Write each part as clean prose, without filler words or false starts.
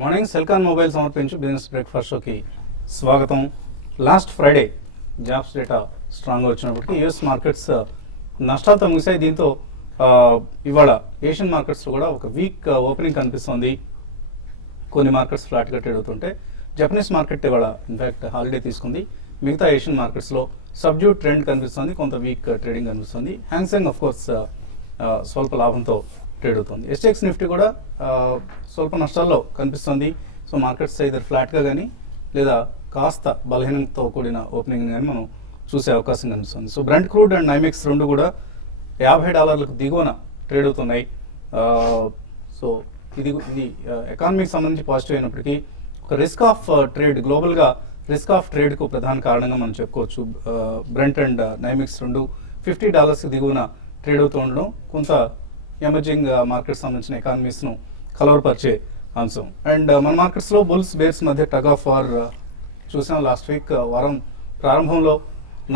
Good morning. Celkon mobile సమర్పించు business breakfast షోకి స్వాగతం. లాస్ట్ ఫ్రైడే జాబ్స్ డేటా స్ట్రాంగ్గా వచ్చినప్పటికీ యూఎస్ మార్కెట్స్ నష్టాలతో ముగిశాయి. దీంతో ఇవాళ ఏషియన్ మార్కెట్స్లో కూడా ఒక వీక్ ఓపెనింగ్ కనిపిస్తుంది. కొన్ని మార్కెట్స్ ఫ్లాట్గా ట్రేడ్ అవుతుంటే జపనీస్ మార్కెట్ ఇవాళ ఇన్ఫ్యాక్ట్ హాలిడే తీసుకుంది. మిగతా ఏషియన్ మార్కెట్స్లో సబ్డ్యూట్ ట్రెండ్ కనిపిస్తుంది, కొంత వీక్ ట్రేడింగ్ కనిపిస్తుంది. హ్యాంగ్సెంగ్ ఆఫ్ కోర్స్ స్వల్ప లాభంతో ట్రేడ్ అవుతుంది. ఎస్టెక్స్ నిఫ్టీ కూడా స్వల్ప నష్టాల్లో కనిపిస్తుంది. సో మార్కెట్స్ ఇద్దరు ఫ్లాట్గా కానీ లేదా కాస్త బలహీనంతో కూడిన ఓపెనింగ్ కానీ మనం చూసే అవకాశం కనిపిస్తుంది. So Brent crude and NYMEX రెండు కూడా $50 దిగువన ట్రేడ్ అవుతున్నాయి. సో ఇది ఎకానమీకి సంబంధించి పాజిటివ్ అయినప్పటికీ ఒక రిస్క్ ఆఫ్ ట్రేడ్, గ్లోబల్గా రిస్క్ ఆఫ్ ట్రేడ్కు ప్రధాన కారణంగా మనం చెప్పుకోవచ్చు. బ్రెంట్ అండ్ నైమెక్స్ రెండు $50 దిగువన ట్రేడ్ అవుతూ ఉండడం కొంత ఎమర్జింగ్ మార్కెట్స్ సంబంధించిన ఎకానమీస్ను కలవరపరిచే అంశం. అండ్ మన మార్కెట్స్లో బుల్స్ బేర్స్ మధ్య టగ్ ఆఫ్ వార్ చూసాం. లాస్ట్ వీక్ వారం ప్రారంభంలో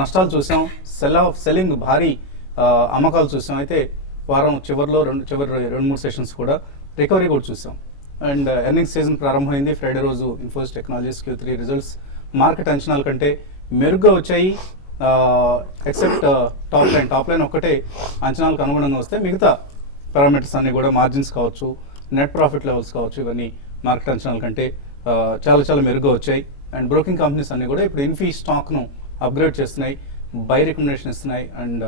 నష్టాలు చూసాం, సెల్లింగ్ భారీ అమ్మకాలు చూసాం. అయితే వారం చివరిలో రెండు మూడు సెషన్స్ కూడా రికవరీ కూడా చూసాం. అండ్ ఎర్నింగ్స్ సీజన్ ప్రారంభమైంది. ఫ్రైడే రోజు Infosys technologies Q3 results market అంచనాల కంటే మెరుగ్గా వచ్చాయి. ఎక్సెప్ట్ టాప్ లైన్ ఒక్కటే అంచనాలకు అనుగుణంగా వస్తే మిగతా పారామీటర్స్ అన్ని కూడా మార్జిన్స్ కావచ్చు, నెట్ ప్రాఫిట్ లెవెల్స్ కావచ్చు, ఇవన్నీ మార్కెట్ అంచనాల కంటే చాలా మెరుగ్గా వచ్చాయి. అండ్ బ్రోకింగ్ కంపెనీస్ అన్ని కూడా ఇప్పుడు ఇన్ఫీ స్టాక్ను అప్గ్రేడ్ చేస్తున్నాయి, బై రికమెండేషన్ ఇస్తున్నాయి. అండ్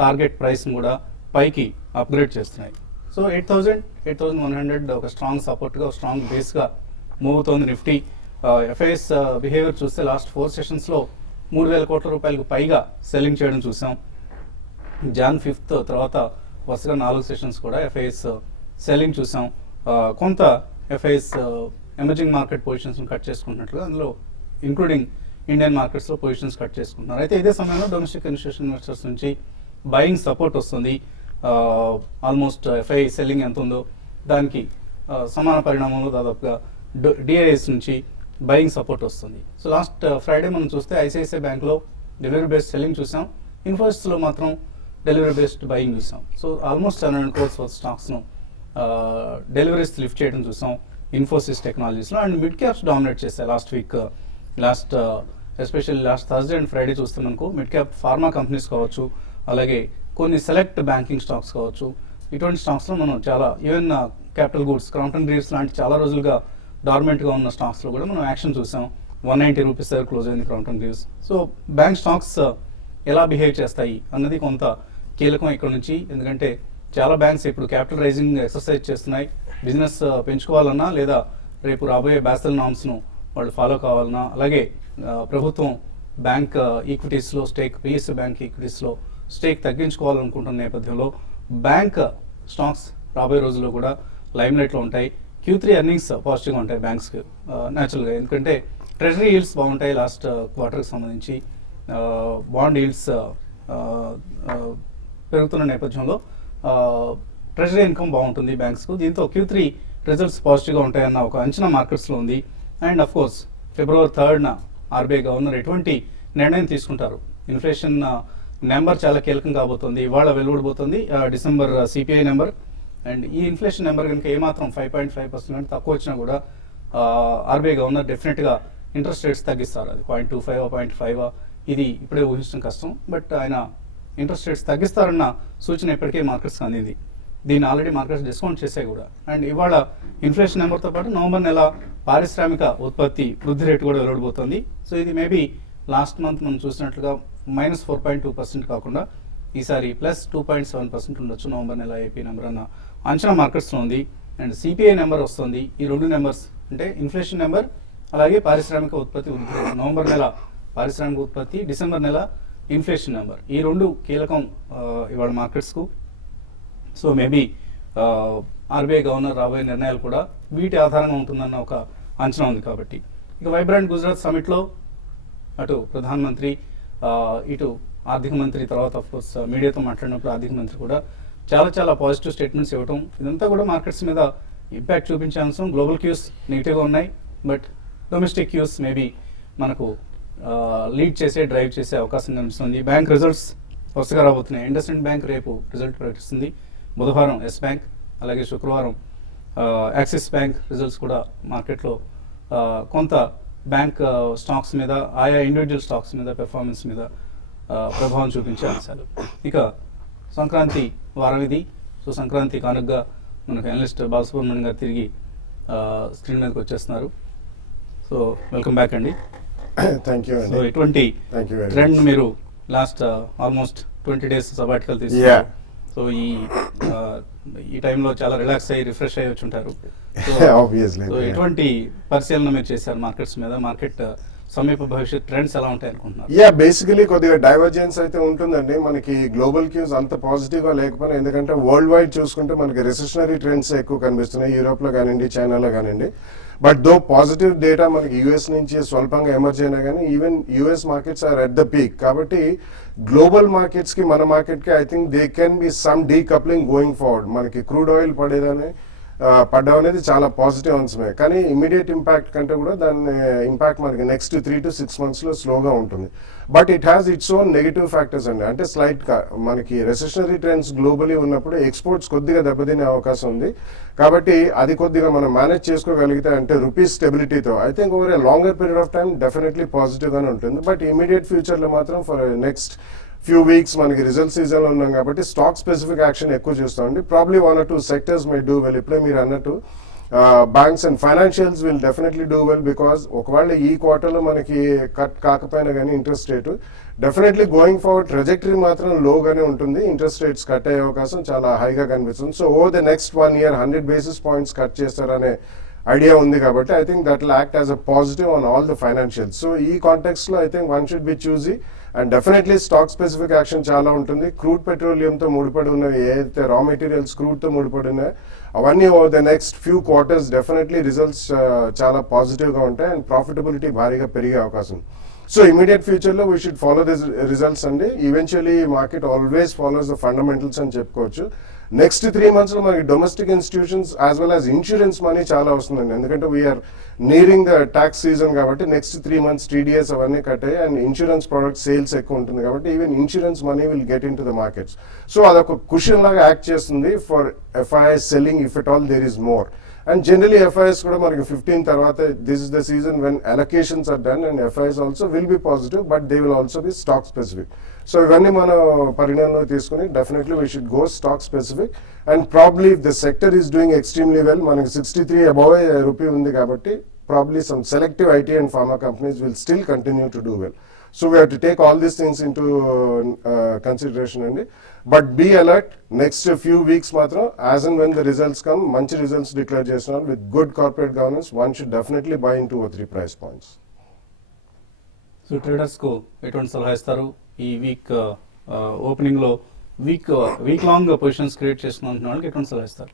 టార్గెట్ ప్రైస్ను కూడా పైకి అప్గ్రేడ్ చేస్తున్నాయి. సో 8,100 ఒక స్ట్రాంగ్ సపోర్ట్గా, స్ట్రాంగ్ బేస్గా మూవ్ అవుతోంది నిఫ్టీ. ఎఫ్ఐఎస్ బిహేవియర్ చూస్తే లాస్ట్ 4 సెషన్స్లో 3,000 కోట్ల రూపాయలకు పైగా సెల్లింగ్ చేయడం చూసాం. Jan 5th తర్వాత వరుసగా 4 సెషన్స్ కూడా ఎఫ్ఐఎస్ సెల్లింగ్ చూసాం. కొంత ఎఫ్ఐఎస్ ఎమర్జింగ్ మార్కెట్ పొజిషన్స్ని కట్ చేసుకుంటున్నట్లుగా, అందులో ఇంక్లూడింగ్ ఇండియన్ మార్కెట్స్లో పొజిషన్స్ కట్ చేసుకుంటున్నారు. అయితే ఇదే సమయంలో డొమెస్టిక్ ఇన్స్టిట్యూషన్ ఇన్వెస్టర్స్ నుంచి బయింగ్ సపోర్ట్ వస్తుంది. ఆల్మోస్ట్ ఎఫ్ఐ సెల్లింగ్ ఎంత ఉందో దానికి సమాన పరిణామంలో దాదాపుగా డిఐఎస్ నుంచి బయింగ్ సపోర్ట్ వస్తుంది. సో లాస్ట్ ఫ్రైడే మనం చూస్తే ఐసిఐసిఐ బ్యాంక్లో డెలివరీ బేస్డ్ సెల్లింగ్ చూసాం, ఇన్ఫోసిస్లో మాత్రం డెలివరీ బేస్డ్ బయింగ్ చూసాం. సో ఆల్మోస్ట్ 700 crores వర్త్ స్టాక్స్ను డెలివరీస్ లిఫ్ట్ చేయడం చూసాం ఇన్ఫోసిస్ టెక్నాలజీస్లో. అండ్ మిడ్ క్యాప్స్ డామినేట్ చేశాయి last week. Especially last Thursday and Friday చూస్తే మనకు మిడ్ క్యాప్ ఫార్మా కంపెనీస్ కావచ్చు, అలాగే కొన్ని సెలెక్ట్ బ్యాంకింగ్ స్టాక్స్ కావచ్చు, ఇటువంటి స్టాక్స్లో మనం చాలా even capital goods, Crompton Greaves లాంటి చాలా రోజులుగా డార్మెంట్గా ఉన్న స్టాక్స్లో కూడా మనం యాక్షన్ చూసాం. 190 రూపీస్ దగ్గర క్లోజ్ అయింది Crompton Greaves. So bank stocks ఎలా బిహేవ్ చేస్తాయి అన్నది కొంత కీలకం ఇక్కడ నుంచి. ఎందుకంటే చాలా బ్యాంక్స్ ఇప్పుడు క్యాపిటల్ రైజింగ్ ఎక్సర్సైజ్ చేస్తున్నాయి. బిజినెస్ పెంచుకోవాలన్నా లేదా రేపు రాబోయే బ్యాసెల్ నామ్స్ను వాళ్ళు ఫాలో కావాలన్నా, అలాగే ప్రభుత్వం బ్యాంక్ ఈక్విటీస్లో స్టేక్, పిఎస్యూ బ్యాంక్ ఈక్విటీస్లో స్టేక్ తగ్గించుకోవాలనుకుంటున్న నేపథ్యంలో బ్యాంక్ స్టాక్స్ రాబోయే రోజుల్లో కూడా లైమ్ లైట్లో ఉంటాయి. Q3 ఎర్నింగ్స్ పాజిటివ్గా ఉంటాయి బ్యాంక్స్కి న్యాచురల్గా, ఎందుకంటే ట్రెజరీ ఈల్డ్స్ బాగుంటాయి. లాస్ట్ క్వార్టర్కి సంబంధించి బాండ్ ఈల్డ్స్ పెరుగుతున్న నేపథ్యంలో ట్రెజరీ ఇన్కమ్ బాగుంటుంది బ్యాంక్స్కు. దీంతో Q3 రిజల్ట్స్ పాజిటివ్గా ఉంటాయన్న ఒక అంచనా మార్కెట్స్లో ఉంది. And of course February 3rd RBI governor ఎటువంటి నిర్ణయం తీసుకుంటారు, ఇన్ఫ్లేషన్ నెంబర్ చాలా కీలకం కాబోతుంది. ఇవాళ వెలువడబోతుంది డిసెంబర్ సిపిఐ నెంబర్. అండ్ ఈ ఇన్ఫ్లేషన్ నెంబర్ కనుక ఏమాత్రం 5.5% తక్కువ వచ్చినా కూడా ఆర్బీఐ గవర్నర్ డెఫినెట్గా ఇంట్రెస్ట్ రేట్స్ తగ్గిస్తారు. అది 0.25 0.5 ఇది ఇప్పుడే ఊహించడం కష్టం. బట్ ఆయన ఇంట్రెస్ట్ రేట్స్ తగ్గిస్తారన్న సూచన ఇప్పటికే మార్కెట్స్కి అందింది. దీన్ని ఆల్రెడీ మార్కెట్స్ డిస్కౌంట్ చేసాయి కూడా. అండ్ ఇవాళ ఇన్ఫ్లేషన్ నెంబర్తో పాటు నవంబర్ నెల పారిశ్రామిక ఉత్పత్తి వృద్ధి రేటు కూడా వెలువడబోతుంది. సో ఇది మేబీ లాస్ట్ మంత్ మనం చూసినట్లుగా -4.2% కాకుండా ఈసారి +2.7% ఉండొచ్చు నవంబర్ నెల ఏపీ నెంబర్ అన్న అంచనా మార్కెట్స్లో ఉంది. అండ్ సిపిఐ నెంబర్ వస్తుంది. ఈ రెండు నెంబర్స్ అంటే ఇన్ఫ్లేషన్ నెంబర్ అలాగే పారిశ్రామిక ఉత్పత్తి వృద్ధి రేటు, నవంబర్ నెల పారిశ్రామిక ఉత్పత్తి, డిసెంబర్ నెల ఇన్ఫ్లేషన్ నెంబర్, ఈ రెండు కీలకం ఇవాళ మార్కెట్స్కు. సో మేబీ ఆర్బీఐ గవర్నర్ రాబోయే నిర్ణయాలు కూడా వీటి ఆధారంగా ఉంటుందన్న ఒక అంచనా ఉంది. కాబట్టి ఇక వైబ్రెంట్ గుజరాత్ సమిట్లో అటు ప్రధానమంత్రి ఇటు ఆర్థిక మంత్రి తర్వాత అఫ్కోర్స్ మీడియాతో మాట్లాడినప్పుడు ఆర్థిక మంత్రి కూడా చాలా పాజిటివ్ స్టేట్మెంట్స్ ఇవ్వటం, ఇదంతా కూడా మార్కెట్స్ మీద ఇంపాక్ట్ చూపించే అంశం. గ్లోబల్ క్యూస్ నెగిటివ్గా ఉన్నాయి, బట్ డొమెస్టిక్ క్యూస్ మేబీ మనకు లీడ్ చేసే, డ్రైవ్ చేసే అవకాశం కనిపిస్తుంది. బ్యాంక్ రిజల్ట్స్ వరుసగా రాబోతున్నాయి. ఇండస్ఇండ్ బ్యాంక్ రేపు రిజల్ట్ ప్రకటిస్తుంది, బుధవారం ఎస్ బ్యాంక్, అలాగే శుక్రవారం యాక్సిస్ బ్యాంక్ రిజల్ట్స్ కూడా మార్కెట్లో కొంత బ్యాంక్ స్టాక్స్ మీద, ఆయా ఇండివిజువల్ స్టాక్స్ మీద, పెర్ఫార్మెన్స్ మీద ప్రభావం చూపించే అంశాలు. ఇక సంక్రాంతి వారం ఇది. సో సంక్రాంతి కానుకగా మనకు అనలిస్ట్ బాలసుబ్రహ్మణ్యం గారు తిరిగి స్క్రీన్ మీదకి వచ్చేస్తున్నారు. సో వెల్కమ్ బ్యాక్ అండి. Thank you. సో ఎటువంటి ట్రెండ్ మీరు లాస్ట్ ఆల్మోస్ట్ 20 days సబాటికల్ తీసుకున్నారు. సో ఈ టైంలో చాలా రిలాక్స్ అయ్యి రిఫ్రెష్ అయ్యి వచ్చి ఉంటారు. సో ఎటువంటి పరిశీలన మీరు చేశారు మార్కెట్స్ మీద? మార్కెట్ సమీప భవిష్యత్ ట్రెండ్స్ ఎలా ఉంటాయి అనుకుంటున్నారు? బేసికలీ కొద్దిగా డైవర్జెన్స్ అయితే ఉంటుందండి. మనకి గ్లోబల్ క్యూస్ అంత పాజిటివ్ గా లేకపోయినా, ఎందుకంటే వరల్డ్ వైడ్ చూసుకుంటే మనకి రెసిషనరీ ట్రెండ్స్ ఎక్కువ కనిపిస్తున్నాయి, యూరోప్ లో కానివ్వండి, చైనాలో కానివ్వండి. బట్ దో పాజిటివ్ డేటా మనకి యూఎస్ నుంచి స్వల్పంగా ఎమర్జ్ అయినా కానీ even US markets are at the peak. కాబట్టి గ్లోబల్ మార్కెట్స్ కి మన మార్కెట్ కి I think they can be some decoupling going forward. మనకి క్రూడ్ ఆయిల్ పడ్డం అనేది చాలా పాజిటివ్ అంశమే. కానీ ఇమీడియట్ ఇంపాక్ట్ కంటే కూడా దాని ఇంపాక్ట్ మనకి నెక్స్ట్ 3 to 6 months లో స్లోగా ఉంటుంది. But it has its own negative factors అండి. అంటే స్లైట్ గా మనకి రెసిషనరీ ట్రెండ్స్ గ్లోబలీ ఉన్నప్పుడు ఎక్స్పోర్ట్స్ కొద్దిగా దెబ్బతినే అవకాశం ఉంది. కాబట్టి అది కొద్దిగా మనం మేనేజ్ చేసుకోగలిగితే, అంటే రూపీస్ స్టెబిలిటీతో I think over a longer period of time definitely positive గానే ఉంటుంది. బట్ ఇమీడియట్ ఫ్యూచర్ లో మాత్రం ఫర్ నెక్స్ట్ ఫ్యూ వీక్స్ మనకి రిజల్ట్ సీజన్ లో ఉన్నాం కాబట్టి స్టాక్ స్పెసిఫిక్ యాక్షన్ ఎక్కువ చూస్తామండి. Probably 1 or 2 sectors may do well. ఇప్పుడే మీరు అన్నట్టు banks and financials will definitely do well. Because ఒకవేళ ఈ క్వార్టర్లో మనకి కట్ కాకపోయినా కానీ interest rate definitely going forward trajectory మాత్రం లోగానే ఉంటుంది. ఇంట్రెస్ట్ రేట్స్ కట్ అయ్యే అవకాశం చాలా హైగా కనిపిస్తుంది. So over the next 1 year 100 basis points cut చేస్తారనే ఐడియా ఉంది. కాబట్టి I think that will act as a positive on all the financials. So ఈ కాంటెక్స్ట్ లో I think one should be choosy and definitely stock specific action చాలా ఉంటుంది. Crude పెట్రోలియంతో ముడిపడి ఉన్నవి ఏదైతే రా మెటీరియల్స్ క్రూడ్తో ముడిపడి ఉన్నాయో అవన్నీ over the next few quarters definitely results చాలా పాజిటివ్గా ఉంటాయి అండ్ ప్రాఫిటబిలిటీ భారీగా పెరిగే అవకాశం. సో ఇమీడియట్ ఫ్యూచర్లో we should follow this results అండి. Eventually market always follows the fundamentals అని చెప్పుకోవచ్చు. నెక్స్ట్ 3 months లో మనకి domestic institutions as well as insurance money చాలా వస్తుందండి. ఎందుకంటే we're nearing the tax season కాబట్టి నెక్స్ట్ 3 months TDS అవన్నీ కట్టాయి అండ్ ఇన్సూరెన్స్ ప్రొడక్ట్ సేల్స్ ఎక్కువ ఉంటుంది. కాబట్టి even insurance money will get into the markets. So అదొక కుషన్ లాగా యాక్ట్ చేస్తుంది for FIIs selling if it all there is more. And generally FIIs కూడా మనకి 15 తర్వాత this is the season when allocations are done and FIIs also will be positive but they will also be stock specific. So ఇవన్నీ మనం పరిగణనలో తీసుకుని definitely we should go stock specific and probably if the sector is doing extremely well, మనకి 63 above rupee ఉంది కాబట్టి probably some selective IT and pharma companies will still continue to do well. So we have to take all these things into consideration అండి. But be alert, next few weeks matram as and when the results come, manchi results declare చేస్తున్నారు with good corporate governance, one should definitely buy in 2 or 3 price points. So traders కు ఎటువంటి సలహా ఇస్తారు? ఈ week opening లో week long positions create చేసుకున్న వాళ్ళకి ఎటువంటి సలహా ఇస్తారు?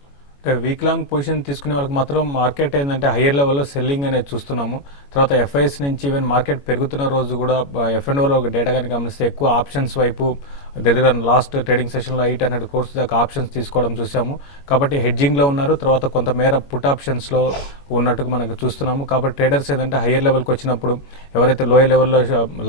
వీక్ లాంగ్ పొజిషన్ తీసుకునే వాళ్ళకి మాత్రం మార్కెట్ ఏంటంటే హయ్యర్ లెవెల్లో సెల్లింగ్ అనేది చూస్తున్నాము. తర్వాత FIIs నుంచి ఈవెన్ మార్కెట్ పెరుగుతున్న రోజు కూడా F&Oలో ఒక డేటా కానీ గమనిస్తే ఎక్కువ ఆప్షన్స్ వైపు దగ్గర లాస్ట్ ట్రేడింగ్ సెషన్లో 800 crores దాకా ఆప్షన్స్ తీసుకోవడం చూసాము. కాబట్టి హెడ్జింగ్లో ఉన్నారు. తర్వాత కొంతమేర పుట్ ఆప్షన్స్లో ఉన్నట్టుగా మనకు చూస్తున్నాము. కాబట్టి ట్రేడర్స్ ఏంటంటే హయ్యర్ లెవెల్కి వచ్చినప్పుడు ఎవరైతే లోయర్ లెవెల్లో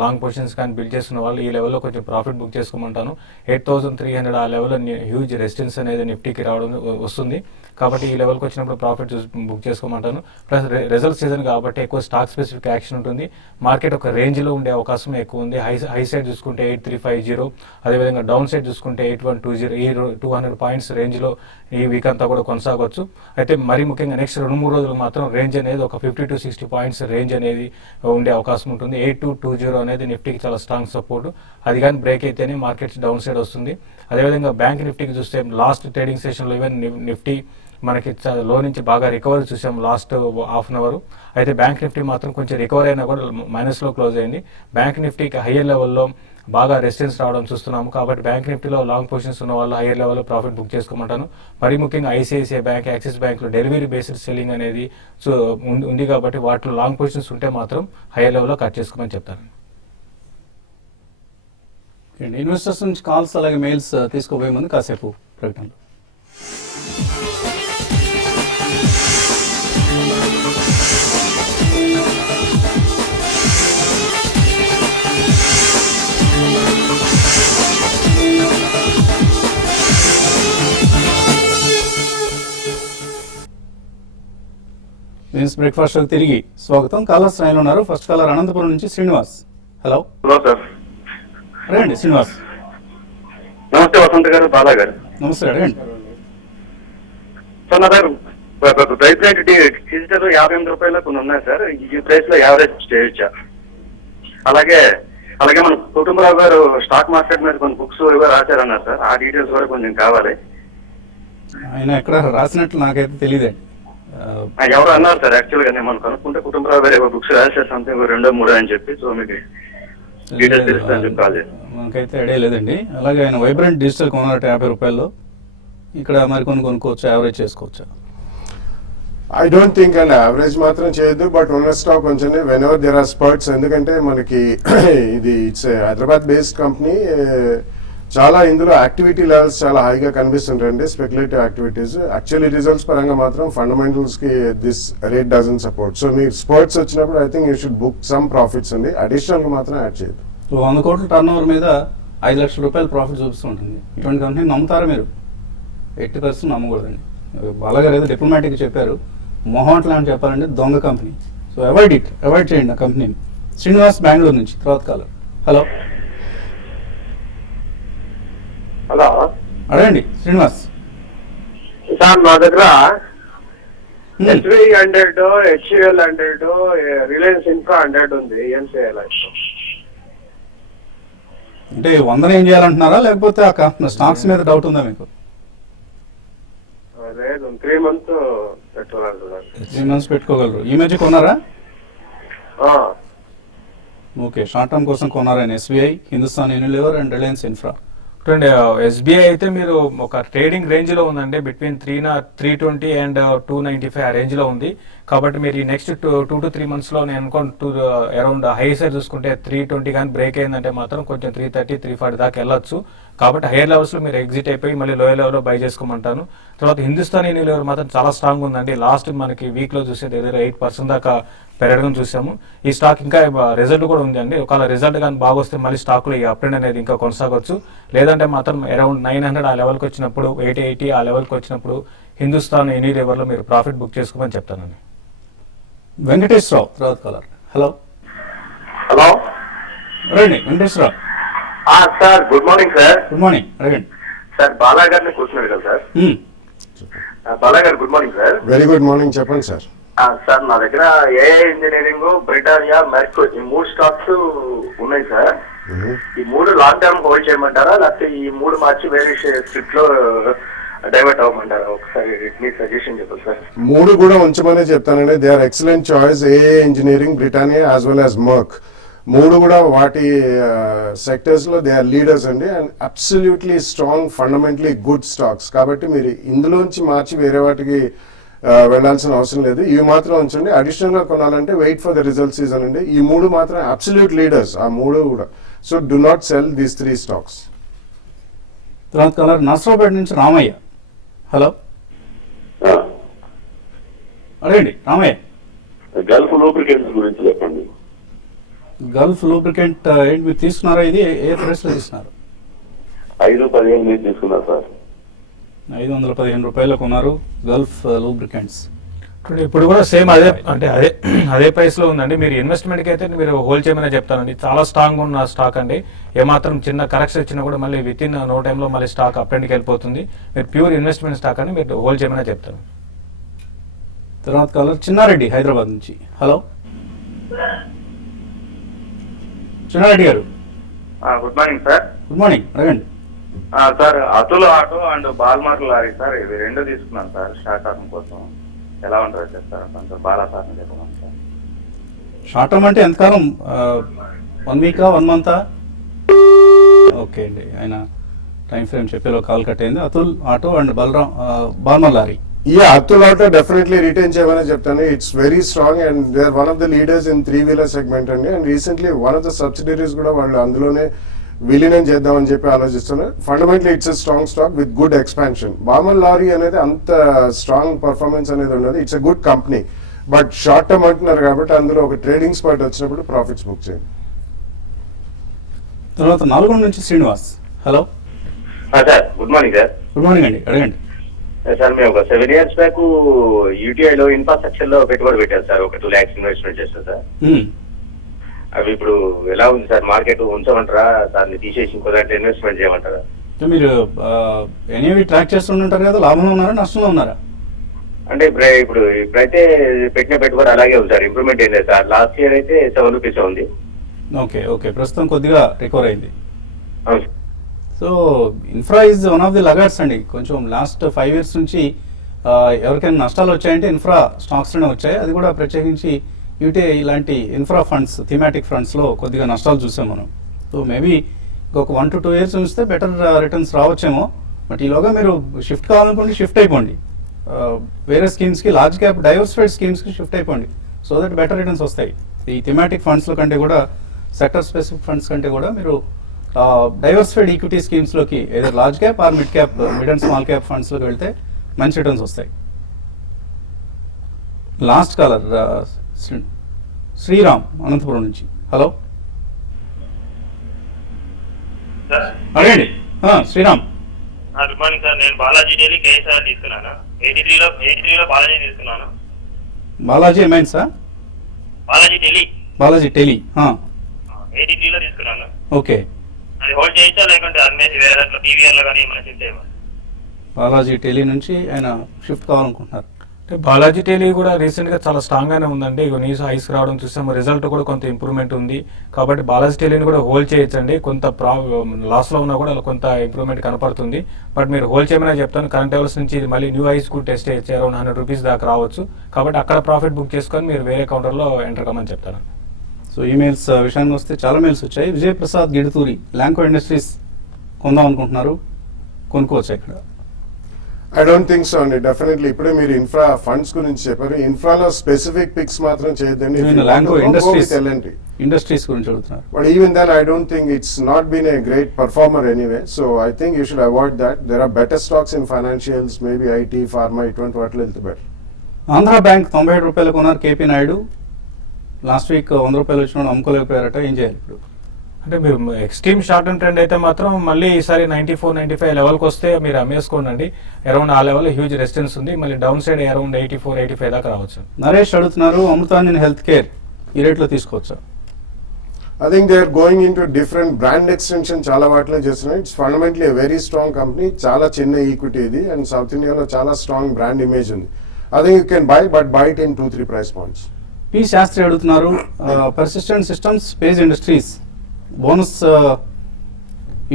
లాంగ్ పొజిషన్స్ కానీ బిల్డ్ చేస్తున్న వాళ్ళు ఈ లెవెల్లో కొంచెం ప్రాఫిట్ బుక్ చేసుకోమంటాను. 8300 ఆ లెవెల్లో హ్యూజ్ రెసిస్టెన్స్ అనేది నిఫ్టీకి రావడం వస్తుంది. కాబట్టి ఈ లెవెల్కి వచ్చినప్పుడు ప్రాఫిట్ బుక్ చేసుకోమంటాను. ప్లస్ రిజల్ట్ సీజన్ కాబట్టి ఎక్కువ స్టాక్ స్పెసిఫిక్ యాక్షన్ ఉంటుంది. మార్కెట్ ఒక రేంజ్లో ఉండే అవకాశం ఎక్కువ ఉంది. హై సైడ్ చూసుకుంటే 8350, అదేవిధంగా డౌన్ సైడ్ చూసుకుంటే 8120, ఈ 200 points రేంజ్లో ఈ వీక్ అంతా కూడా కొనసాగవచ్చు. అయితే మరీ ముఖ్యంగా నెక్స్ట్ 2-3 రోజులు మాత్రం రేంజ్ అనేది ఒక 50 to 60 points రేంజ్ అనేది ఉండే అవకాశం ఉంటుంది. 8220 అనేది నిఫ్టీకి చాలా స్ట్రాంగ్ సపోర్ట్. అది కానీ బ్రేక్ అయితేనే మార్కెట్స్ డౌన్ సైడ్ వస్తుంది. అదేవిధంగా బ్యాంక్ నిఫ్టీకి చూస్తే లాస్ట్ ట్రేడింగ్ సెషన్లో ఈవెన్ నిఫ్టీ మనకి లో నుంచి బాగా రికవరీ చూసాం లాస్ట్ హాఫ్ అన్ అవర్. అయితే బ్యాంక్ నిఫ్టీ మాత్రం కొంచెం రికవరీ అయినా కూడా మైనస్లో క్లోజ్ అయింది. బ్యాంక్ నిఫ్టీకి హయ్యర్ లెవెల్లో బాగా రెసిస్టెన్స్ రావడం చూస్తున్నాము. కాబట్టి బ్యాంక్ నిఫ్టీలో లాంగ్ పొజిషన్స్ ఉన్న వాళ్ళు హయ్యర్ లెవెల్లో ప్రాఫిట్ బుక్ చేసుకోమంటాను. మరీ ముఖ్యంగా ICICI బ్యాంక్, యాక్సిస్ బ్యాంక్లో డెలివరీ బేస్డ్ సెల్లింగ్ అనేది ఉంది కాబట్టి వాటిలో లాంగ్ పొజిషన్స్ ఉంటే మాత్రం హయ్యర్ లెవెల్లో కట్ చేసుకోమని చెప్తాను. ఇన్వెస్టర్స్ నుంచి కాల్స్ అలాగే మెయిల్స్ తీసుకోబోయే ముందు కాసేపు ప్రకటనలు. బిజినెస్ బ్రేక్ఫాస్ట్ తిరిగి స్వాగతం. కాలర్స్ లైన్లో ఉన్నారు. ఫస్ట్ కాలర్ అనంతపురం నుంచి శ్రీనివాస్. Hello hello sir. అడగండి శ్రీనివాస్. నమస్తే వసంత్ గారు, బాలా గారు. నమస్తే, అడగండి. సార్ నా దగ్గర ప్రైస్ రేట్ డిజిటల్ 58 రూపాయలు కొన్ని ఉన్నాయి సార్. ఈ ప్రైస్ లో యావరేజ్ చేయొచ్చా? అలాగే మన కుటుంబరావు గారు స్టాక్ మార్కెట్ మీద కొన్ని బుక్స్ రాశారన్నారు సార్. ఆ డీటెయిల్స్ కూడా కొంచెం కావాలి. ఆయన ఎక్కడ రాసినట్లు నాకైతే తెలియదండి. ఎవరు అన్నారు సార్? యాక్చువల్ గా నేను మనం కనుక్కుంటే కుటుంబరావు గారు ఏవో బుక్స్ రాశారు, సంథింగ్ 2, 3 అని చెప్పి. సో మీకు డీటెయిల్స్ తెలుస్తుందని చెప్పి కాల్ చేశాను. మనకైతే ఐడియా లేదండి. అలాగే ఆయన వైబ్రెంట్ డిజిటల్ కొన్నారట 50 రూపాయల్లో. ఇక్కడ మరికొన్ని కొనుక్కోవచ్చు, యావరేజ్ చేసుకోవచ్చా? I don't think and average మాత్రం చేయొద్దు, బట్ ఉన్న స్టాక్ కొంచెం whenever there are spurts. ఎందుకంటే మనకి ఇది ఇట్స్ హైదరాబాద్ బేస్డ్ కంపెనీ. చాలా ఇందులో యాక్టివిటీ లెవెల్స్ చాలా హైగా కనిపిస్తుంటాయండి, స్పెక్యులేటివ్ యాక్టివిటీస్. యాక్చువల్లీ రిజల్ట్స్ పరంగా మాత్రం ఫండమెంటల్స్ కి this rate doesn't support. So మీకు స్పర్ట్స్ వచ్చినప్పుడు I think you should book some profits అండి, అడిషనల్ గా మాత్రం యాడ్ చేయదు. 100 కోట్ల టర్న్ ఓవర్ మీద 5 లక్షల రూపాయలు ప్రాఫిట్ చూపిస్తుంటుంది. ఇటువంటి కంపెనీ నమ్ముతారా మీరు? 80% నమ్మకూడదండి. బాలాగారు ఏదో డిప్లొమాటిక్ చెప్పారు, మొహంట్లో అని చెప్పాలంటే దొంగ కంపెనీ. సో అవాయిడ్ చేయండి ఆ కంపెనీని. శ్రీనివాస్ బెంగళూరు నుంచి తర్వాత కాలర్. హలో హలో అడగండి శ్రీనివాస్. సార్ నా దగ్గర HVI 100, HCL 100, రిలయన్స్ ఇన్ఫ్రా 100 ఉంది. ఏం చేయాలి? అంటే 100 ఏం చేయాలంటున్నారా, లేకపోతే ఆ కంపెనీ స్టాక్స్ మీద డౌట్ ఉందా మీకు? లేదు, 3 months పెట్టుకోవాలి. 3 months పెట్టుకోగలరు. ఈ మధ్య కొన్నారా? ఓకే, షార్ట్ టర్మ్ కోసం కొన్నారని SBI, Hindustan Unilever and Reliance infra. చూడండి, SBI అయితే మీరు ఒక ట్రేడింగ్ రేంజ్ లో ఉందండి, బిట్వీన్ 320 అండ్ 295 ఆ రేంజ్ లో ఉంది. కాబట్టి మీరు ఈ నెక్స్ట్ 2 to 3 months లో నేను అనుకోండి అరౌండ్ హై సైడ్ చూసుకుంటే 320 కానీ బ్రేక్ అయిందంటే మాత్రం కొంచెం 330, 340 దాకా వెళ్ళొచ్చు. కాబట్టి హైయర్ లెవెల్స్ లో మీరు ఎగ్జిట్ అయిపోయి మళ్ళీ లోయర్ లెవెల్ లో బై చేసుకోమంటాను. తర్వాత హిందుస్థాన్ యూనిలివర్ మాత్రం చాలా స్ట్రాంగ్ ఉందండి. లాస్ట్ మనకి వీక్ లో చూసే దగ్గర 8% దాకా పెరగడం చూసాము. ఈ స్టాక్ ఇంకా రిజల్ట్ కూడా ఉంది అండి. ఒకవేళ రిజల్ట్ కానీ బాగా వస్తే మళ్ళీ స్టాక్ లో ఈ అప్ ట్రెండ్ అనేది ఇంకా కొనసాగొచ్చు. లేదంటే మాత్రం అరౌండ్ 900 ఆ లెవెల్కి వచ్చినప్పుడు, 880 ఆ లెవెల్కి వచ్చినప్పుడు హిందుస్థాన్ యూనిలివర్ లో మీరు ప్రాఫిట్ బుక్ చేసుకోమని చెప్తానండి. వెంకటేశ్వరరావు తర్వాత కాలర్. హలో హలో రండి Venkateswararao. Sir, good morning sir. Good morning, అడగండి సార్ బాలా గారిని కూర్చున్నారు కదా సార్. బాలా గారు good morning sir. Very good morning, చెప్పండి సార్. సార్ నా దగ్గర ఏఐ ఇంజనీరింగ్, బ్రిటానియా, మెర్కో ఈ 3 స్టాక్స్ ఉన్నాయి సార్. ఈ 3 లాంగ్ టర్మ్ హోల్డ్ చేయమంటారా, లేకపోతే ఈ 3 మార్చి వేరే స్ట్రిప్ లో డైవర్ట్ అవ్వమంటారా? ఒకసారి మీ సజెషన్ చెప్పండి సార్. 3 కూడా ఉంచమనే చెప్తానండి. They are excellent choice. AIA engineering, Britannia as well as Merck. 3 కూడా వాటి సెక్టర్స్ లో దే ఆర్ లీడర్స్ అండి, and absolutely strong, fundamentally good stocks. కాబట్టి మీరు ఇందులోంచి మార్చి వేరే వాటికి వెళ్ళాల్సిన అవసరం లేదు. ఇవి మాత్రం ఉంచండి. అడిషనల్ గా కొనాలంటే wait for the result season అండి. ఈ 3 మాత్రం అబ్సల్యూట్ లీడర్స్, ఆ 3 కూడా. So do not sell these 3 stocks. తర్వాత కాలర్ నర్సరావుపేట నుంచి రామయ్య. హలో అడగండి రామయ్య. గల్ఫ్ లూబ్రికెంట్స్ గురించి చెప్పండి. గల్ఫ్ లూబ్రికెంట్ ఏంటి మీరు తీసుకున్నారా? ఇది ఏ ప్రైస్ లో తీసుకున్నారు? 515 మీద తీసుకున్నారు సార్. 515 రూపాయలు కొన్నారు గల్ఫ్ లూబ్రికెంట్స్. ఇప్పుడు కూడా సేమ్ అదే ప్రైస్ లో ఉందండి. మీరు ఇన్వెస్ట్మెంట్ కి అయితే మీరు హోల్డ్ చేయమని చెప్తానండి. చాలా స్ట్రాంగ్ ఉన్న స్టాక్ అండి. ఏమాత్రం చిన్న కరెక్షన్ వచ్చినా కూడా మళ్ళీ విత్ ఇన్ నో టైంలో మళ్ళీ స్టాక్ అప్ అండ్కి వెళ్ళిపోతుంది. మీరు ప్యూర్ ఇన్వెస్ట్మెంట్ స్టాక్ అని మీరు హోల్డ్ చేయమని చెప్తాను. తర్వాత కాలర్ చిన్నారెడ్డి హైదరాబాద్ నుంచి. హలో చిన్నారెడ్డి గారు. Good morning sir. Good morning, అడగండి. Sir Atul auto and Balmer Lawrie sir, ఇవి 2 తీసుకున్నాను సార్ షార్ట్ టర్మ్ కోసం. ఎలా ఉంటుందో చెప్తారా? బాలా సార్ చెప్పమని సార్. షార్ట్ టర్మ్ అంటే ఎంతకాలం? 1 వీకా, 1 మంతా? ఓకే అండి, ఆయన టైం ఫ్రేమ్ చెప్పేలో కాల్ కట్ అయింది. Atul auto and Balmer Lawrie. Atul auto definitely retain చేయమని చెప్తాను. It's very strong and they are one of the leaders in 3-wheeler segment అండి. And recently one of the subsidiaries కూడా వాళ్ళు అందులోనే విలీనం చేద్దామని చెప్పి ఆలోచిస్తున్నారు. Fundamentally it's a strong stock with good expansion. Ballmer lorry అనేది అంత స్ట్రాంగ్ పర్ఫార్మెన్స్ అనేది ఉన్నది. It's a good company, but short term అంటున్నారు కాబట్టి అందులో ఒక ట్రేడింగ్ స్పాట్ వచ్చినప్పుడు ప్రాఫిట్స్ బుక్ చేయండి. తర్వాత నల్గొండ నుంచి Srinivas. Hello sir good morning sir. Good morning అండి, అడగండి. సార్ మేము ఒక 7 years బ్యాక్ యూటీఐలో ఇన్ఫ్రాస్ట్రక్చర్ లో పెట్టుబడి పెట్టారు సార్, ఒక 2 lakhs ఇన్వెస్ట్మెంట్ చేస్తాం సార్. అవి ఇప్పుడు ఎలా ఉంది సార్, మార్కెట్ ఉంచమంటారా, దాన్ని తీసేసి ఇంకో దాంట్లో ఇన్వెస్ట్మెంట్ చేయమంటారా? మీరు ఎనీవి ట్రాక్ చేస్తుంటారు కదా, లాభంలో ఉన్నారా నష్టంలో ఉన్నారా? అంటే ఇప్పుడైతే పెట్టిన పెట్టుబడి అలాగే ఉంది సార్, ఇంప్రూవ్మెంట్ ఏం లేదు సార్. లాస్ట్ ఇయర్ అయితే 7 rupees ఉంది. ఓకే ఓకే, ప్రస్తుతం కొద్దిగా రికవర్ అయింది. అవును sir. So infra is one of the laggards అండి. కొంచెం లాస్ట్ 5 years నుంచి ఎవరికైనా నష్టాలు వచ్చాయంటే ఇన్ఫ్రా స్టాక్స్లోనే వచ్చాయి. అది కూడా ప్రత్యేకించి యూటీఐ ఇలాంటి ఇన్ఫ్రా ఫండ్స్, థీమాటిక్ ఫండ్స్లో కొద్దిగా నష్టాలు చూసాం మనం. సో మేబీ ఇంకొక 1 to 2 years ఉంచితే బెటర్ రిటర్న్స్ రావచ్చేమో. బట్ ఈలోగా మీరు షిఫ్ట్ కావాలనుకోండి, షిఫ్ట్ అయిపోండి వేరే స్కీమ్స్కి, లార్జ్ క్యాప్ డైవర్సిఫైడ్ స్కీమ్స్కి షిఫ్ట్ అయిపోండి. సో దట్ బెటర్ రిటర్న్స్ వస్తాయి. ఈ థీమాటిక్ ఫండ్స్లో కంటే కూడా, సెక్టర్ స్పెసిఫిక్ ఫండ్స్ కంటే కూడా మీరు డైవర్సిఫైడ్ ఈక్విటీ స్కీమ్స్లోకి ఏదో large cap or mid cap, mid and small cap ఫండ్స్లోకి వెళ్తే మంచి రిటర్న్స్ వస్తాయి. లాస్ట్ కాలర్ శ్రీరామ్ అనంతపురం నుంచి. హలో, అడగండి శ్రీరామ్. గుడ్ మార్నింగ్ సార్, నేను బాలాజీ డైలీ కేఎస్ఆర్ తీసుకున్నాను. 83లో బాలాజీ తీసుకున్నాను. బాలాజీ ఏమైంది సార్? బాలాజీ టెలి 83లో తీసుకున్నాను. ఓకే, అది హోల్డ్ చేయొచ్చా లేకుంటే అమ్మేసి వేరే దాంట్లో పీవీఆర్ లో కానీ ఏమైనా షిఫ్ట్ చేయమా? బాలాజీ టెలి నుంచి ఆయన షిఫ్ట్ కావాలనుకుంటున్నారు. అంటే బాలాజీ టెలి కూడా రీసెంట్ గా చాలా స్ట్రాంగ్ గానే ఉందండి. న్యూస్ హైస్ రావడం చూసాము, రిజల్ట్ కూడా కొంత ఇంప్రూవ్మెంట్ ఉంది. కాబట్టి బాలాజీ టెలిని కూడా హోల్డ్ చేయొచ్చండి. కొంత లాస్ లో ఉన్నా కూడా కొంత ఇంప్రూవ్మెంట్ కనపడుతుంది. బట్ మీరు హోల్డ్ చేయమని చెప్తాను. కరెంట్ లెవెల్స్ నుంచి ఇది మళ్ళీ న్యూ హైస్ కూడా టెస్ట్ చేయొచ్చు, అరౌండ్ 100 rupees దాకా రావచ్చు. కాబట్టి అక్కడ ప్రాఫిట్ బుక్ చేసుకొని మీరు వేరే కౌంటర్ లో ఎంటర్ కమ్మని చెప్తాను. సో ఈమెయిల్స్ విషయానికి వస్తే చాలా మెయిల్స్ వచ్చాయి. విజయప్రసాద్ గిడుతూరి ల్యాంకో ఇండస్ట్రీస్ కొందాం అనుకుంటున్నారు, కొనుక్కోవచ్చు ఇక్కడ? ఐ డోంట్ థింక్ సో అండి. డెఫినెట్లీ ఇప్పుడే మీరు ఇన్ఫ్రా ఫండ్స్ గురించి చెప్పారు. ఇన్ఫ్రాలో స్పెసిఫిక్ పిక్స్ మాత్రం చేయొద్దండి. ల్యాంకో ఇండస్ట్రీస్ గురించి అడుగుతున్నారు. But even then I don't think it's not been a great performer anyway. So I think you should avoid that. There are better stocks in financials, maybe IT, pharma, ఇటువంటి వాటిలో వెళ్తే better. Andhra bank 97 రూపాయలు కొన్నారు KP Naidu. Last week 100 రూపాయలు వచ్చిన అమ్ముకోలేకపోయారట. ఏం చేయాలి ఇప్పుడు? అంటే మీరు ఎక్స్ట్రీమ్ షార్ట్ టర్మ్ ట్రెండ్ అయితే మాత్రం మళ్ళీ ఈసారి 94-95 లెవెల్కి వస్తే మీరు అమ్మేసుకోండి. అరౌండ్ ఆ లెవెల్ హ్యూజ్ రెసిస్టెన్స్ ఉంది. మళ్ళీ డౌన్ సైడ్ అరౌండ్ 84-85 దాకా రావచ్చు. నరేష్ అడుగుతున్నారు, అమృతాంజన్ హెల్త్ కేర్ ఈ రేట్లో తీసుకోవచ్చా? I think they are going into different brand extension చాలా వాటిలో చేస్తున్నారు. It's fundamentally very strong company. చాలా చిన్న ఈక్విటీ ఇది అండ్ సౌత్ ఇండియాలో చాలా స్ట్రాంగ్ బ్రాండ్ ఇమేజ్ ఉంది. I think you can buy, but buy it in 2-3 price points. P Shastri అడుగుతున్నారు, persistent systems, Page industries bonus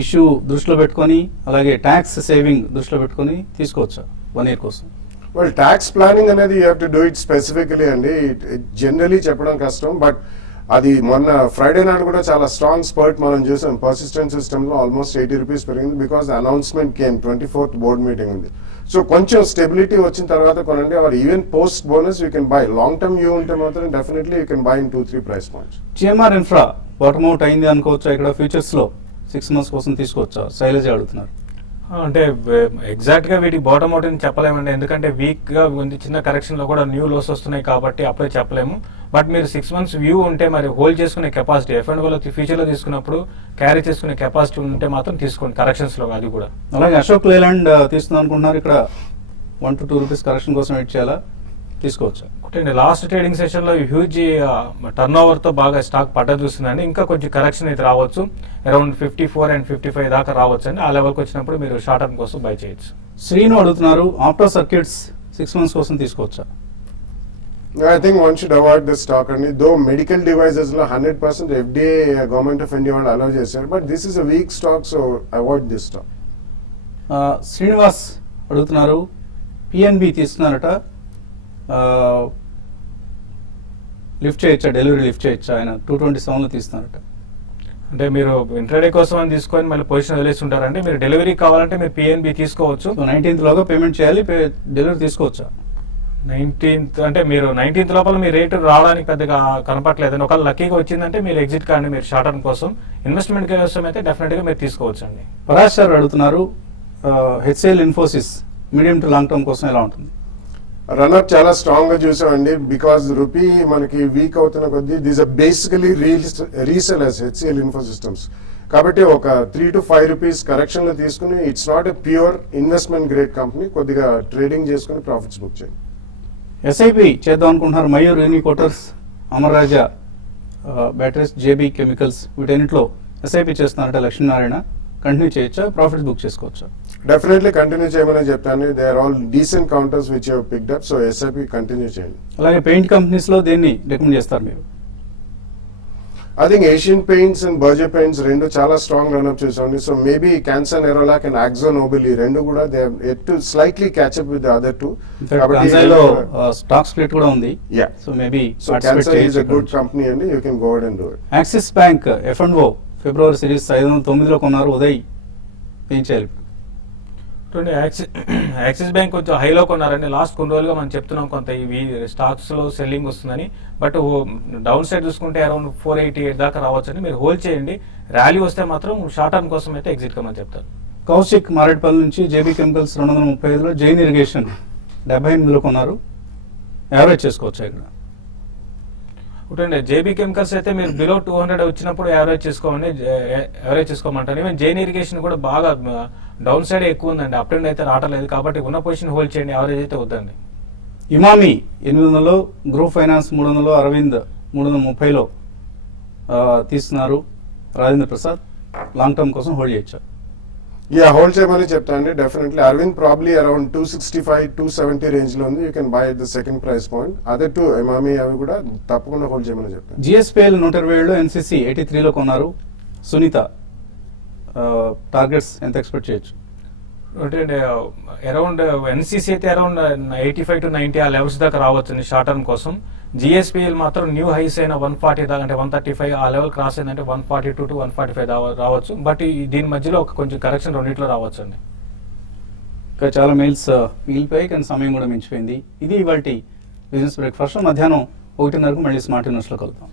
issue దృష్టిలో పెట్టుకొని అలాగే ట్యాక్స్ సేవింగ్ దృష్టిలో పెట్టుకొని తీసుకోవచ్చా 1 year కోసం? Well, tax planning అనేది you have to do it specifically అండి. జనరలీ చెప్పడం కష్టం, బట్ అది మొన్న ఫ్రైడే నాడు కూడా చాలా స్ట్రాంగ్ స్పర్ట్ మనం చూసాం. పర్సిస్టెంట్ సిస్టమ్లో ఆల్మోస్ట్ 80 rupees పెరిగింది because announcement came. 24th board meeting ఉంది. సో కొంచెం స్టెబిలిటీ వచ్చిన తర్వాత కొనండి. Or even post bonus you can buy. Long term view ఉంటే మాత్రం definitely you can buy in 2-3 price points. GMR infra bottom out అయింది అనుకోవచ్చా ఇక్కడ ఫ్యూచర్స్ లో? 6 months కోసం తీసుకోవచ్చా? శైలజ అడుగుతున్నారు. అంటే ఎగ్జాక్ట్ గా వీటికి బాటమ్ అవుట్ అని చెప్పలేమండి. ఎందుకంటే వీక్ గా ఉంది, చిన్న కరెక్షన్ లో కూడా న్యూ లోస్ వస్తున్నాయి కాబట్టి అప్పుడే చెప్పలేము. బట్ మీరు 6 months వ్యూ ఉంటే మరి హోల్డ్ చేసుకునే కెపాసిటీ F&O ఫ్యూచర్ లో తీసుకున్నప్పుడు క్యారీ చేసుకునే కెపాసిటీ ఉంటే మాత్రం తీసుకోండి కరెక్షన్స్ లో. అది కూడా అలాగే అశోక్ లేలాండ్ తీసుకుందాం అనుకుంటున్నారు. ఇక్కడ 1 to 2 rupees కరెక్షన్ కోసం వెయిట్ చేయాలా, తీసుకోవచ్చా? లాస్ట్ ట్రేడింగ్ సెషన్ లో హ్యూజ్ టర్న్ ఓవర్ తో బాగా స్టాక్ పడ్డ చూస్తుందండి. ఇంకా కొంచెం కరెక్షన్ అయితే రావచ్చు, అరౌండ్ 54 and 55 దాకా రావచ్చు అండి. ఆ లెవెల్కి వచ్చినప్పుడు మీరు షార్ట్ టర్మ్ కోసం బై చేయొచ్చు. శ్రీను అడుగుతున్నారు, ఆప్టో సర్క్యూట్స్ 6 months కోసం తీసుకోవచ్చా? I think one should avoid this stock అండి. దో మెడికల్ డివైజెస్ లో 100% FDA గవర్నమెంట్ ఆఫ్ ఇండియా వాళ్ళు అలౌ చేశారు. But this is a week stock, so avoid this stock. Srinivas అడుగుతున్నారు, పిఎన్బి తీసుకున్నారట, లిఫ్ట్ చేయొచ్చా, డెలివరీ లిఫ్ట్ చేయొచ్చా? ఆయన 227లో తీస్తున్నారట. అంటే మీరు ఇంట్రాడే కోసం అని తీసుకొని మళ్ళీ పొజిషన్ వదిలేసి ఉంటారంటే మీరు డెలివరీ కావాలంటే మీరు పిఎన్బి తీసుకోవచ్చు. 19th లోగా పేమెంట్ చేయాలి, డెలివరీ తీసుకోవచ్చా? 19th అంటే మీరు 19th లోపల మీ రేటు రావడానికి పెద్దగా కనపట్లేదని. ఒకవేళ లక్కీగా వచ్చిందంటే మీరు ఎగ్జిట్ కానీ మీరు షార్ట్ టర్మ్ కోసం ఇన్వెస్ట్మెంట్ కోసం అయితే డెఫినెట్ గా మీరు తీసుకోవచ్చు అండి. పరాశ్ సార్ అడుగుతున్నారు, HCl Infosys medium to long term కోసం ఎలా ఉంటుంది? రన్అప్ చాలా స్ట్రాంగ్ గా చూసామండి బికాస్ రూపీ మనకి వీక్ అవుతున్న కొద్దీ these are basically resellers HCL info systems. కాబట్టి ఒక 3 to 5 రూపీస్ కరెక్షన్ లో తీసుకుని it's not a pure investment grade company, కొద్దిగా ట్రేడింగ్ చేసుకుని ప్రాఫిట్స్ బుక్ చేయండి. ఎస్ఐపి చేద్దాం అనుకుంటున్నారు మయూర్ యూనికోటర్స్, అమర్ రాజా బ్యాటరీస్, జేబీ కెమికల్స్, వీటన్నిటిలో ఎస్ఐపి చేస్తున్నారంటే లక్ష్మీనారాయణ కంటిన్యూ చేయొచ్చా, ప్రాఫిట్స్ బుక్ చేసుకోవచ్చా? డెఫినెట్లీ కంటిన్యూ చేయమని చెప్తాను. They are all decent counters which you picked up, so SIP continue చేయండి. అలాగే పెయింట్ కంపెనీస్ లో దేన్ని రికమెండ్ చేస్తారు మీరు? I think Asian paints and Berger paints రెండు చాలా స్ట్రాంగ్ రన్అప్ చేసాండి. So maybe Kansai, Nerolac and Akzo Nobel ఈ రెండు కూడా they ought to slightly catch up with the other two. లో స్టాక్ స్ప్లిట్ కూడా ఉంది. Yeah. So maybe so Kansai is a good company అండి, you can go ahead and do it. Axis bank F&O February series 509లో కొన్నారు. ఉదయ్ ఏం చేయాలి? చూడండి, axis bank కొంచెం హైలో కొన్నారండి. లాస్ట్ కొన్ని రోజులుగా మనం చెప్తున్నాం కొంత ఇవి స్టాక్స్ లో సెల్లింగ్ వస్తుందని, బట్ డౌన్ సైడ్ చూసుకుంటే అరౌండ్ 488 దాకా రావచ్చని మీరు హోల్డ్ చేయండి. ర్యాలీ వస్తే మాత్రం షార్ట్ టర్మ్ కోసం అయితే ఎగ్జిట్ కమని చెప్తారు. కౌశిక్ మారేడ్పల్లి నుంచి జేబీ కెమికల్స్ 235లో, జైన్ ఇరిగేషన్ 78లో కొన్నారు. యావరేజ్ చేసుకోవచ్చా ఇక్కడ? ఒకటండి, జేబీ కెమికల్స్ అయితే మీరు బిలో 200 వచ్చినప్పుడు యావరేజ్ చేసుకోమంటారు. ఈవెన్ జైన్ ఇరిగేషన్ కూడా బాగా డౌన్ సైడ్ ఎక్కువ ఉందండి, అప్ ట్రెండ్ అయితే రావట్లేదు. కాబట్టి ఉన్న పొజిషన్ హోల్డ్ చేయండి, యావరేజ్ అయితే వద్దండి. ఇమామి 800లో, గ్రూప్ ఫైనాన్స్ 300లో, అరవింద్ 330లో తీస్తున్నారు. రాజేంద్ర ప్రసాద్ లాంగ్ టర్మ్ కోసం హోల్డ్ చేయొచ్చా? యా, హోల్డ్ చేయమని చెప్తానండి. Definitely Arvind probably around 265, 270 range లో ఉంది. You can buy the second price point. Other two Emami అవి కూడా తప్పకుండా హోల్డ్ చేయమని చెప్తాను. జిఎస్పిఎల్ 127లో, ఎన్సిసి 83లో కొన్నారు. సునీత టార్గెట్స్ ఎంత ఎక్స్పెక్ట్ చేయొచ్చు? అంటే అరౌండ్ ఎన్సీసీ అయితే అరౌండ్ 85 to 90 ఆ లెవెల్స్ దాకా రావచ్చు షార్ట్ టర్మ్ కోసం. జిఎస్పిఎల్ మాత్రం న్యూ హైస్ అయిన 140 దాకా, అంటే 135 ఆ లెవెల్ క్రాస్ అయిందంటే 142 to 145 రావచ్చు. బట్ దీని మధ్యలో ఒక కొంచెం కరెక్షన్ రెండింటిలో రావచ్చు అండి. ఇంకా చాలా మెయిల్స్ మిగిలిపోయాయి, కానీ సమయం కూడా మించిపోయింది. ఇది ఇవాల్టి బిజినెస్ బ్రేక్ఫాస్ట్. మధ్యాహ్నం 1:30కు మళ్ళీ స్మార్ట్ న్యూస్లో కలుద్దాం.